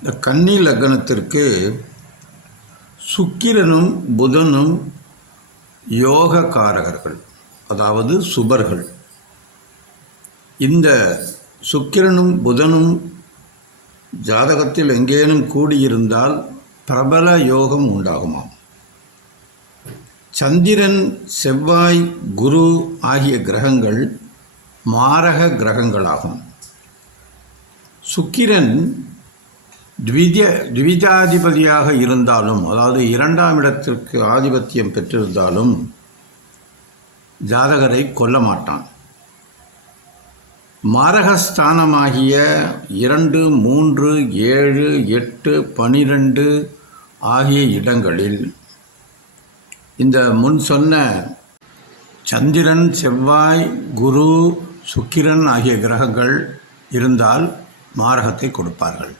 இந்த கன்னி லக்னத்திற்கு சுக்கிரனும் புதனும் யோகக்காரகர்கள் அதாவது சுபர்கள். இந்த சுக்கிரனும் புதனும் ஜாதகத்தில் எங்கேனும் கூடியிருந்தால் பிரபல யோகம் உண்டாகுமாம். சந்திரன் செவ்வாய் குரு ஆகிய கிரகங்கள் மாரக கிரகங்களாகும். சுக்கிரன் த்வித த்விதாதிபதியாக இருந்தாலும் அதாவது இரண்டாம் இடத்திற்கு ஆதிபத்தியம் பெற்றிருந்தாலும் ஜாதகரை கொல்ல மாட்டான். மாரகஸ்தானமாகிய இரண்டு மூன்று ஏழு எட்டு பனிரெண்டு ஆகிய இடங்களில் இந்த முன் சொன்ன சந்திரன் செவ்வாய் குரு சுக்கிரன் ஆகிய கிரகங்கள் இருந்தால் மாரகத்தை கொடுப்பார்கள்.